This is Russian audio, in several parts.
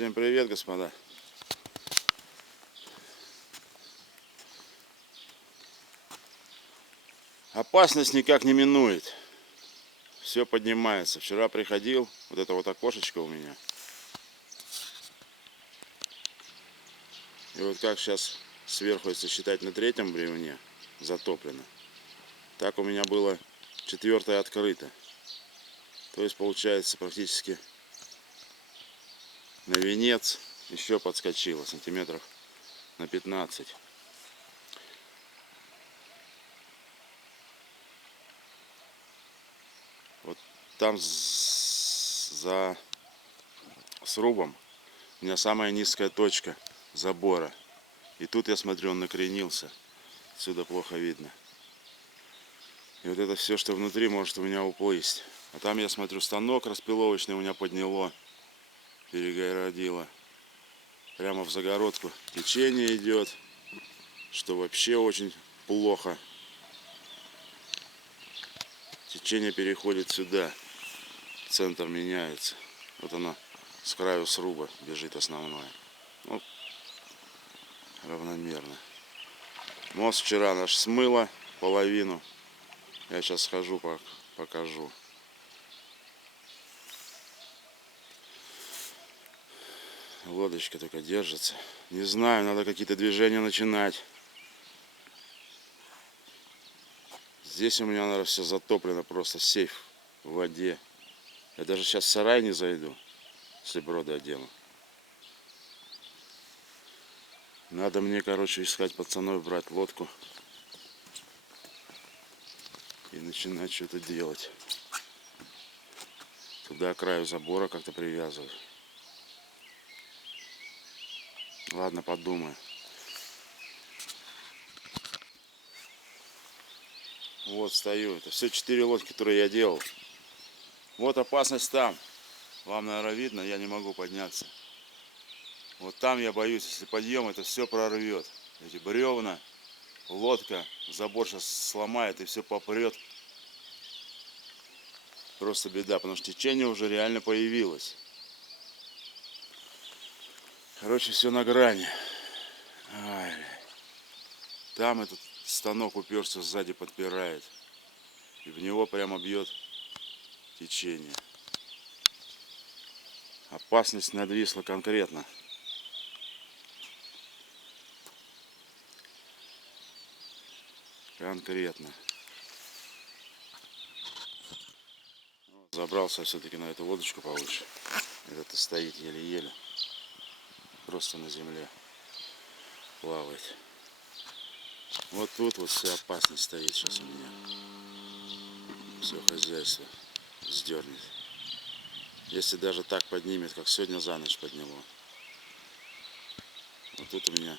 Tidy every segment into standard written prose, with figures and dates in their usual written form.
Всем привет, господа. Опасность никак не минует. Все поднимается. Вчера приходил, вот это вот окошечко у меня. И вот как сейчас сверху, если считать на третьем бревне, затоплено. Так у меня было четвертое открыто. То есть получается практически на венец еще подскочило сантиметров на 15. Вот там за срубом у меня самая низкая точка забора. И тут я смотрю, он накренился. Отсюда плохо видно. И вот это все, что внутри, может у меня уплыть. А там я смотрю, станок распиловочный у меня подняло, перегородило. Прямо в загородку течение идет, что вообще очень плохо. Течение переходит сюда, центр меняется. Вот оно с краю сруба бежит основное. Ну, равномерно. Мост вчера наш смыло половину. Я сейчас схожу, покажу. Лодочка только держится. Не знаю, надо какие-то движения начинать. Здесь у меня, наверное, все затоплено, просто сейф в воде. Я даже сейчас в сарай не зайду, если броды одену. Надо мне, короче, искать пацанов, брать лодку и начинать что-то делать. Туда к краю забора как-то привязывать. Ладно, подумаю. Вот стою. Это все 4 лодки, которые я делал. Вот опасность там. Вам, наверное, видно, я не могу подняться. Вот там я боюсь, если подъем, это все прорвет. Эти бревна, лодка, забор сейчас сломает и все попрет. Просто беда, потому что течение уже реально появилось. Короче, все на грани. Ай. Там этот станок уперся, сзади подпирает. И в него прямо бьет течение. Опасность надвисла конкретно. Конкретно. Забрался все-таки на эту лодочку повыше. Этот стоит еле-еле. Просто на земле плавает. Вот тут вот вся опасность стоит сейчас у меня. Все хозяйство сдернет. Если даже так поднимет, как сегодня за ночь подняло. Вот тут у меня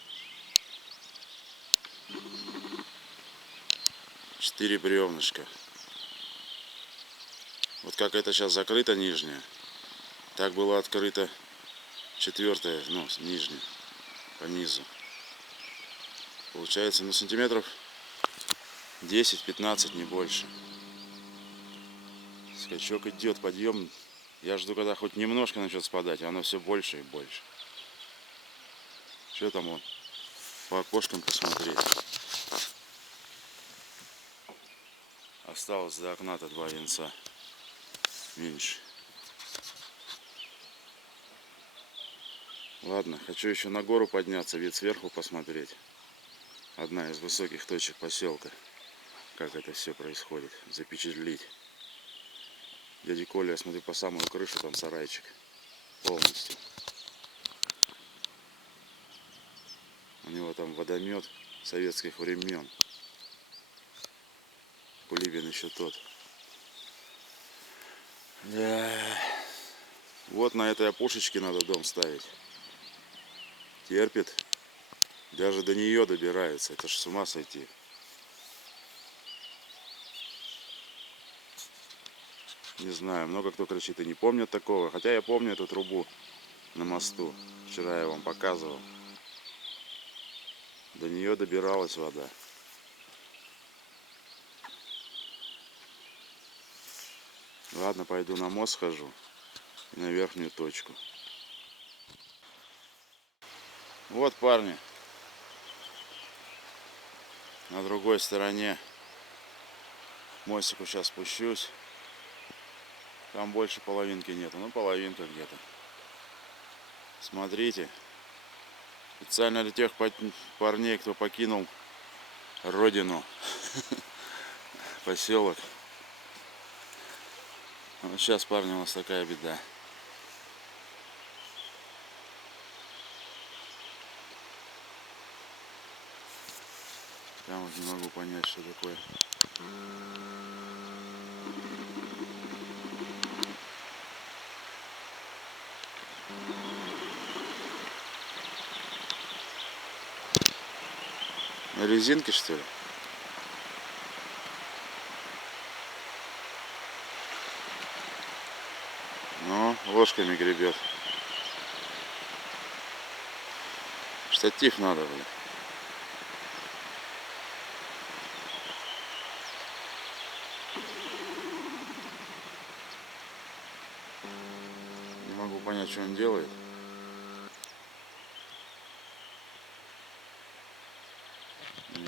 4 бревнышка. Вот как это сейчас закрыто нижнее, так было открыто четвертое, ну, нижнее, по низу. Получается, ну, сантиметров 10-15, не больше. Скачок идет, подъем. Я жду, когда хоть немножко начнет спадать, а оно все больше и больше. Что там вот? По окошкам посмотреть. Осталось до окна-то 2 венца. Меньше. Ладно, хочу еще на гору подняться, вид сверху посмотреть. Одна из высоких точек поселка. Как это все происходит. Запечатлеть. Дядя Коля, я смотрю, по самую крышу там сарайчик. Полностью. У него там водомет советских времен. Кулибин еще тот. Да. Вот на этой опушечке надо дом ставить. Терпит. Даже до нее добирается. Это ж с ума сойти. Не знаю, много кто кричит и не помнит такого. Хотя я помню эту трубу на мосту. Вчера я вам показывал. До нее добиралась вода. Ладно, пойду на мост схожу. И на верхнюю точку. Вот, парни, на другой стороне мостику сейчас спущусь. Там больше половинки нету, ну половинка где-то. Смотрите, специально для тех парней, кто покинул родину, поселок. Вот сейчас, парни, у нас такая беда. Там вот не могу понять, что такое. На резинке, что ли? Ну, ложками гребет. Штатив надо, блин. Не могу понять, что он делает.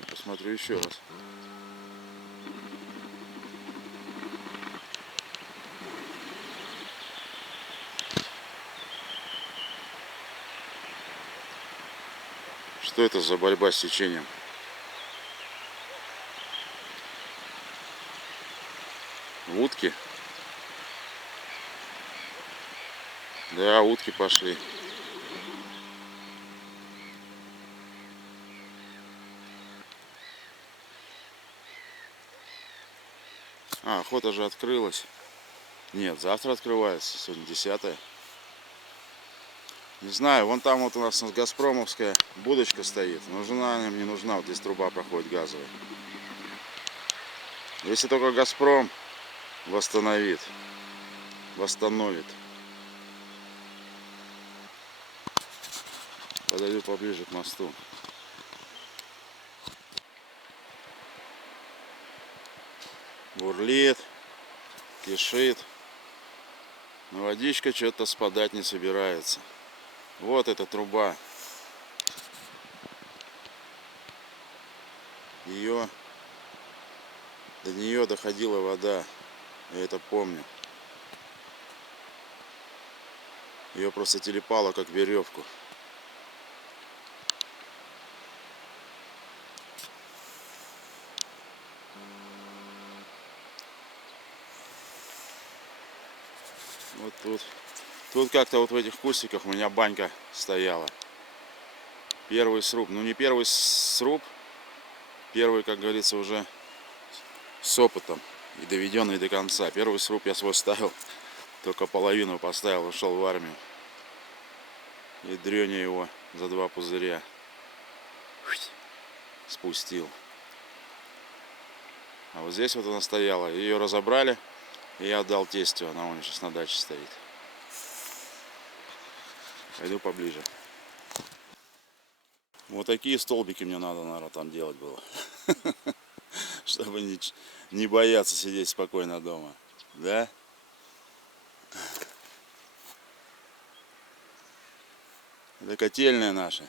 Посмотрю еще раз. Что это за борьба с течением? Утки? Да, утки пошли. А, охота же открылась. Нет, завтра открывается. Сегодня 10-е. Не знаю, вон там вот у нас газпромовская будочка стоит. Нужна она, мне нужна. Вот здесь труба проходит газовая. Если только Газпром восстановит. Подойду поближе к мосту. Бурлит, кишит. Но водичка что-то спадать не собирается. Вот эта труба. До нее доходила вода. Я это помню. Ее просто телепало как веревку. Вот тут. Тут как-то вот в этих кустиках у меня банька стояла. Первый сруб. Ну не первый сруб. Первый, как говорится, уже с опытом и доведенный до конца. Первый сруб я свой ставил. Только половину поставил, ушел в армию. И дрёня его за 2 пузыря спустил. А вот здесь вот она стояла. Ее разобрали. И я отдал тестю. Она у меня сейчас на даче стоит. Пойду поближе. Вот такие столбики мне надо, наверное, там делать было. Чтобы не бояться сидеть спокойно дома. Да? Это котельная наша.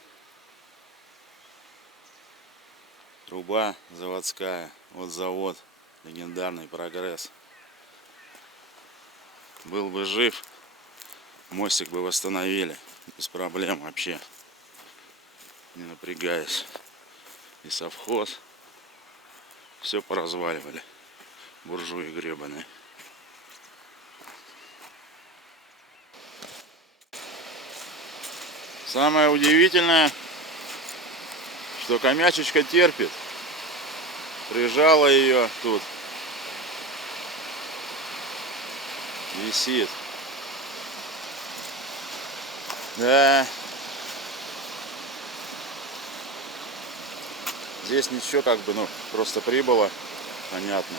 Труба заводская. Вот завод. Легендарный Прогресс. Был бы жив, мостик бы восстановили. Без проблем вообще. Не напрягаясь. И совхоз. Все поразваливали. Буржуи гребаные. Самое удивительное, что комячечка терпит. Прижала ее тут. Висит. Да. Здесь ничего как бы, ну, просто прибыло. Понятно.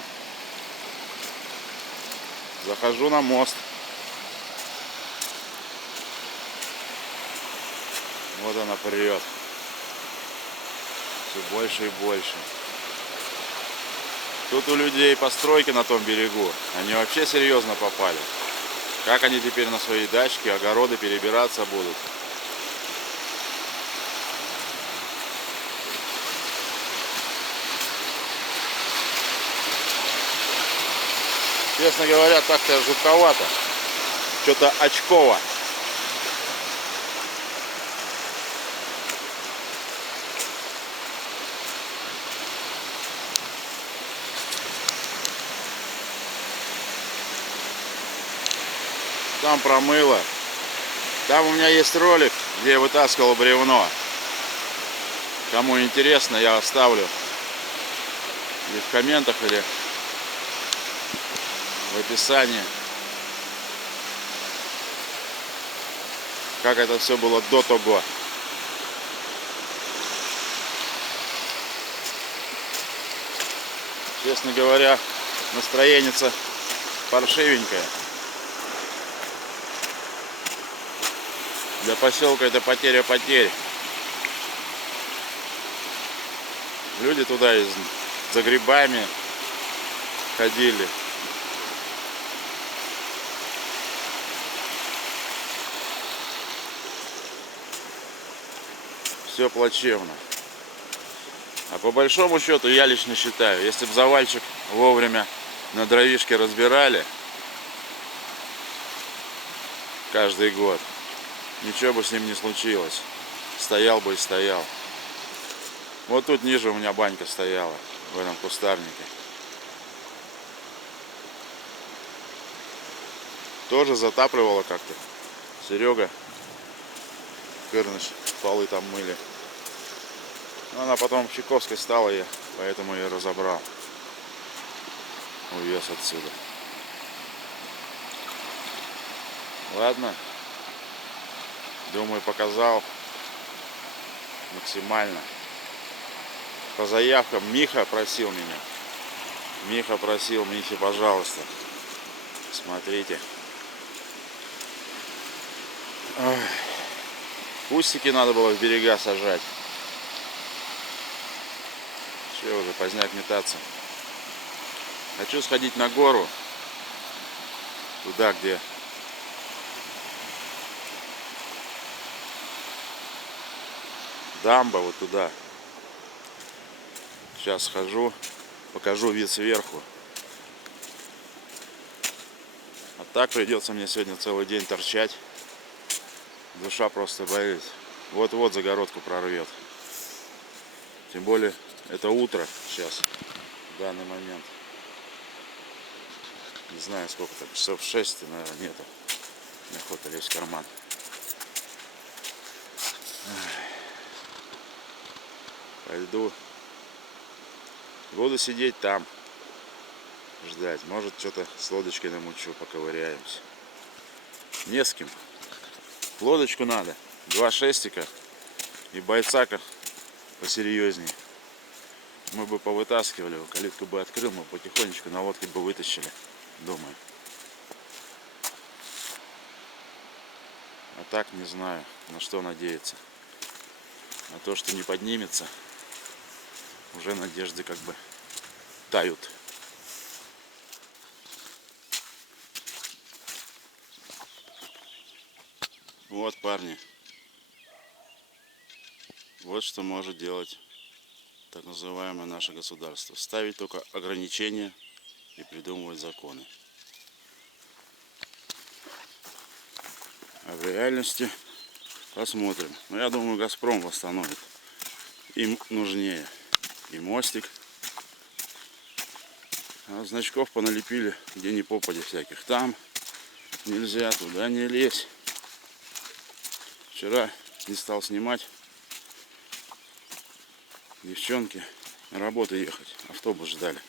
Захожу на мост. Вот она прет. Все больше и больше. Тут у людей постройки на том берегу. Они вообще серьезно попали. Как они теперь на свои дачки, огороды перебираться будут? Честно говоря, так-то жутковато. Что-то очково. Там промыло. Там у меня есть ролик, где я вытаскивал бревно. Кому интересно, я оставлю или в комментах, или в описании, как это все было до того. Честно говоря, настроение паршивенькое. Для поселка это потеря потерь. Люди туда за грибами ходили. Все плачевно. А по большому счету, я лично считаю, если бы завальчик вовремя на дровишке разбирали каждый год, ничего бы с ним не случилось. Стоял бы и стоял. Вот тут ниже у меня банька стояла, в этом кустарнике. Тоже затапливала как-то. Серега Кырныш, полы там мыли. Но она потом чайковской стала, я поэтому ее разобрал. Увез отсюда. Ладно. Думаю, показал максимально. По заявкам Миха просил меня. Миха просил, Михе, пожалуйста, смотрите. Ой. Кустики надо было в берега сажать. Че уже, поздняк метаться. Хочу сходить на гору. Туда, где дамба, вот туда. Сейчас схожу, покажу вид сверху. А так придется мне сегодня целый день торчать. Душа просто болит. Вот-вот загородку прорвет. Тем более это утро сейчас, в данный момент. Не знаю, сколько там, часов 6, наверное, нету. Неохота лезть в карман. Пойду. Буду сидеть там. Ждать. Может, что-то с лодочкой намучу, поковыряемся. Не с кем. Лодочку надо. 2 шестика и бойцака посерьезнее. Мы бы повытаскивали его, калитку бы открыл, мы потихонечку на лодке бы вытащили, думаю. А так не знаю, на что надеяться. На то, что не поднимется, уже надежды как бы тают. Вот, парни. Вот что может делать так называемое наше государство. Ставить только ограничения и придумывать законы. А в реальности посмотрим. Но я думаю, Газпром восстановит. Им нужнее и мостик. А значков поналепили где ни попадя всяких. Там нельзя, туда не лезь. Вчера не стал снимать. Девчонки на работу ехать. Автобус ждали.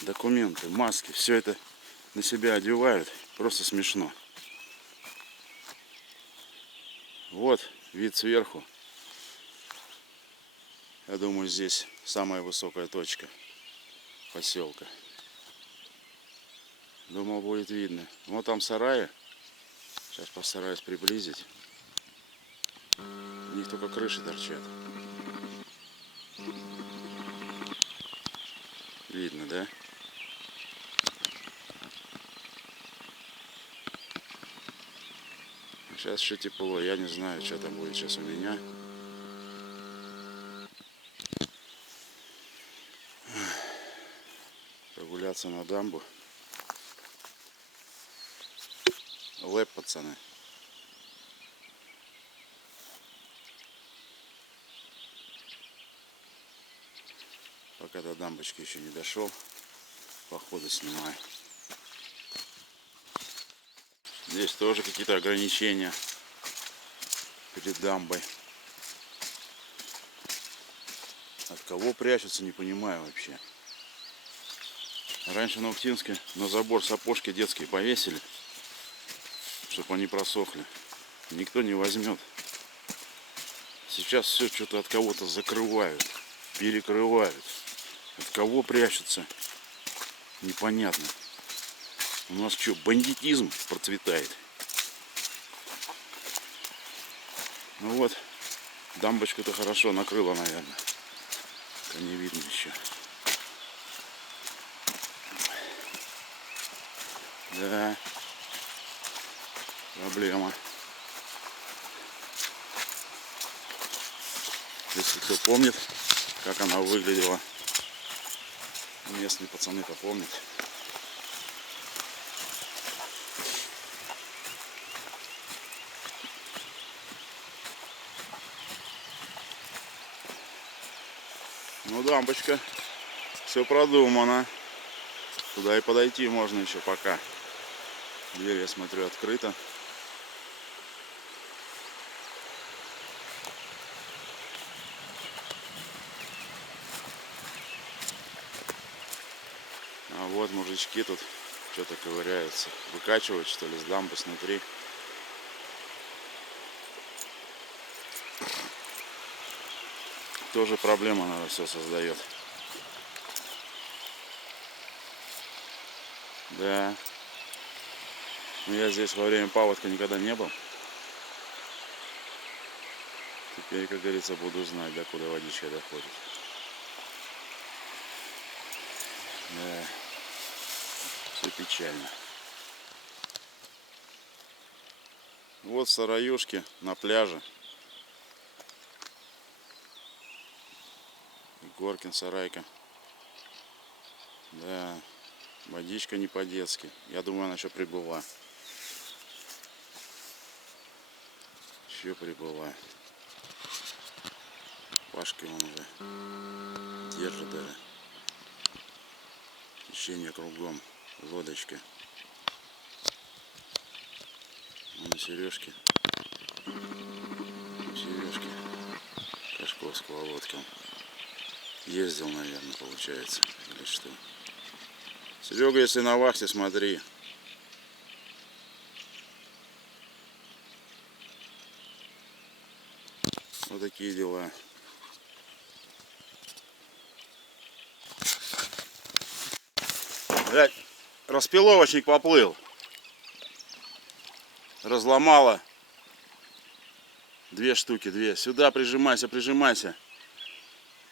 Документы, маски. Все это на себя одевают. Просто смешно. Вот вид сверху. Я думаю, здесь самая высокая точка поселка. Думал, будет видно. Вот там сараи. Сейчас постараюсь приблизить. У них только крыши торчат. Видно, да? Сейчас еще тепло. Я не знаю, что там будет сейчас у меня. Прогуляться на дамбу. Лэп, пацаны. Пока до дамбочки еще не дошел, походу снимаю. Здесь тоже какие-то ограничения перед дамбой. От кого прячутся, не понимаю вообще. Раньше на Ухтинске на забор сапожки детские повесили, чтобы они просохли. Никто не возьмет. Сейчас все что-то от кого-то закрывают, перекрывают. От кого прячутся, непонятно. У нас что, бандитизм процветает? Ну вот, дамбочку-то хорошо накрыла, наверное. Это не видно еще. Да, проблема. Если кто помнит, как она выглядела, местные пацаны-то помнят. Ну, дамбочка, все продумано. Туда и подойти можно еще пока. Дверь, я смотрю, открыта. А вот мужички тут что-то ковыряются. Выкачивают, что ли, с дамбы снутри. Тоже проблема, наверное, все создает. Да. Но я здесь во время паводка никогда не был. Теперь, как говорится, буду знать, до куда водичка доходит. Да. Все печально. Вот сараюшки на пляже. Горкин, сарайка. Да. Водичка не по-детски. Я думаю, она еще прибыла. Еще прибыла. Пашки он уже держит даже. Течение кругом. Лодочка. Вон и сережки. Сережки Кашковского лодки. Ездил, наверное, получается. Или что. Серега, если на вахте, смотри. Вот такие дела. Блядь, распиловочник поплыл. Разломала. 2 штуки, 2. Сюда прижимайся, прижимайся.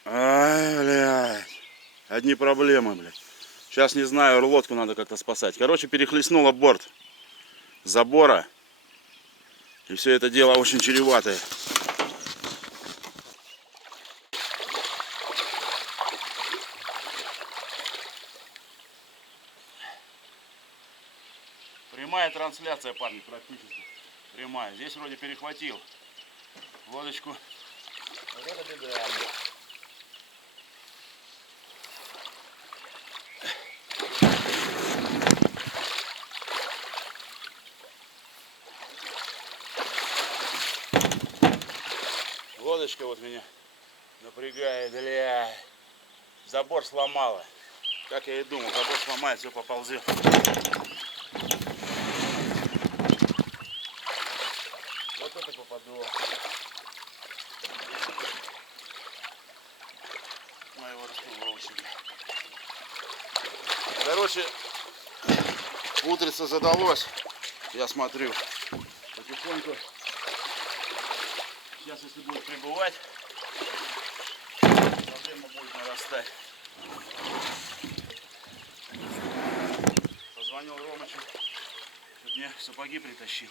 Ай, блядь. Одни проблемы, блядь. Сейчас, не знаю, лодку надо как-то спасать. Короче, перехлестнула борт забора. И все это дело очень чреватое. Прямая трансляция, парни, практически. Прямая. Здесь вроде перехватил лодочку. Вот это беда. Лодочка вот меня напрягает, бля. Забор сломала. Как я и думал, забор сломает, все поползет. Вот это попаду. Моего распиловочника. Короче, утрица задалось. Я смотрю потихоньку. Сейчас, если будет прибывать, проблема будет нарастать. Позвонил Ромычу, чтобы мне сапоги притащил.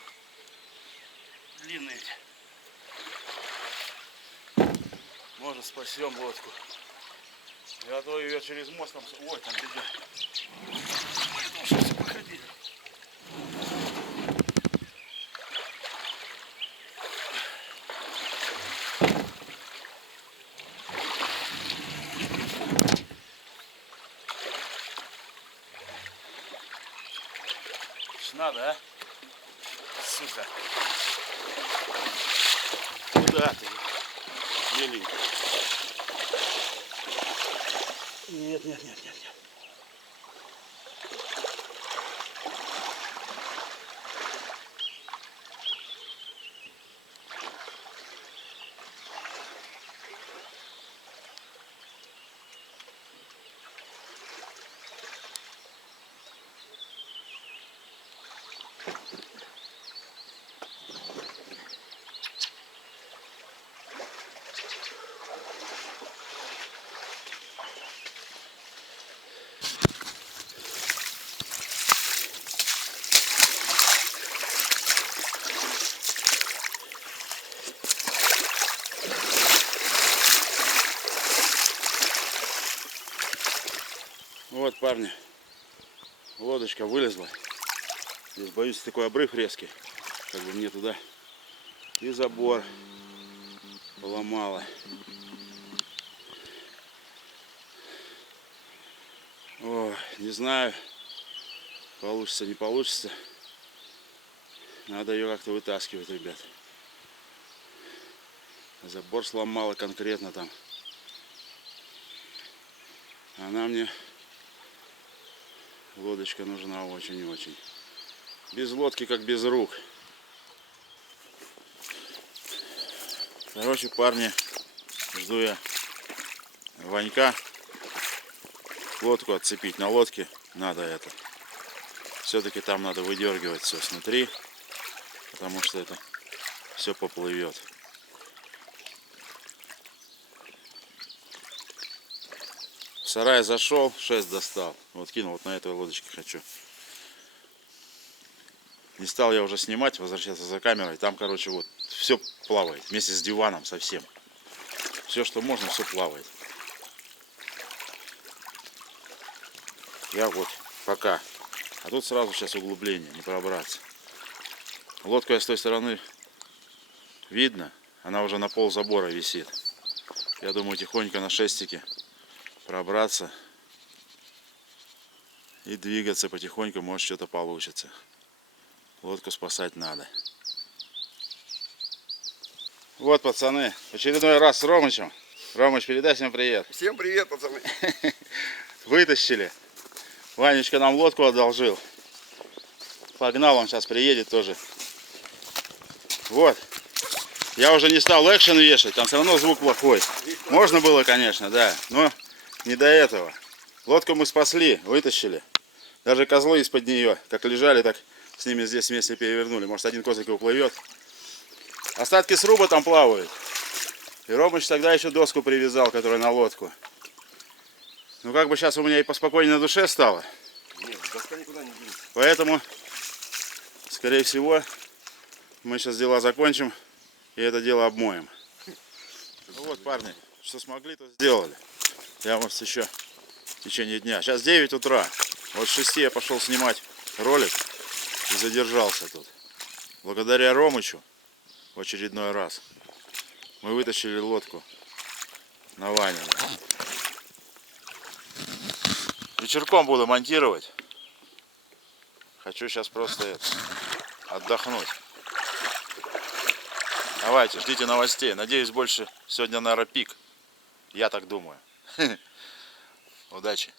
Длинные эти. Может, спасем лодку. А то ее через мост там... Ой, там беда. Поэтому сейчас походили. надо, а? Сука. Куда ты? Миленько. Нет, нет, нет, нет, нет. Вот, парни, лодочка вылезла. Здесь, боюсь, такой обрыв резкий, как бы мне туда и забор поломало. О, не знаю, получится, не получится. Надо ее как-то вытаскивать, ребят. Забор сломала конкретно там. Она мне, лодочка, нужна очень и очень. Без лодки, как без рук. Короче, парни, жду я Ванька. Лодку отцепить. На лодке надо это. Все-таки там надо выдергивать все снутри, потому что это все поплывет. В сарай зашел, 6 достал. Вот кинул, вот на этой лодочке хочу. Не стал я уже снимать, возвращаться за камерой. Там, короче, вот все плавает. Вместе с диваном совсем. Все, что можно, все плавает. Я вот пока. А тут сразу сейчас углубление, не пробраться. Лодку я с той стороны видно. Она уже на пол забора висит. Я думаю, тихонько на шестике пробраться и двигаться потихоньку, может, что-то получится. Лодку спасать надо. Вот, пацаны, очередной раз с Ромычем. Ромыч, передай всем привет. Всем привет, пацаны. Вытащили. Ванечка нам лодку одолжил. Погнал, он сейчас приедет тоже. Вот. Я уже не стал экшен вешать, там все равно звук плохой. Можно было, конечно, да, но не до этого. Лодку мы спасли, вытащили. Даже козлы из-под нее, как лежали, так с ними здесь вместе перевернули. Может, один козлик и уплывет. Остатки сруба там плавают. И Ромыч тогда еще доску привязал, которая на лодку. Ну, как бы сейчас у меня и поспокойнее на душе стало. Нет, доска никуда не денется. Поэтому, скорее всего, мы сейчас дела закончим и это дело обмоем. Ну вот, парни, что смогли, то сделали. Я, может, еще в течение дня. Сейчас 9 утра. Вот с 6 я пошел снимать ролик и задержался тут. Благодаря Ромычу в очередной раз мы вытащили лодку на Ване. Вечерком буду монтировать. Хочу сейчас просто отдохнуть. Давайте, ждите новостей. Надеюсь, больше сегодня, наверное, пик. Я так думаю. Удачи.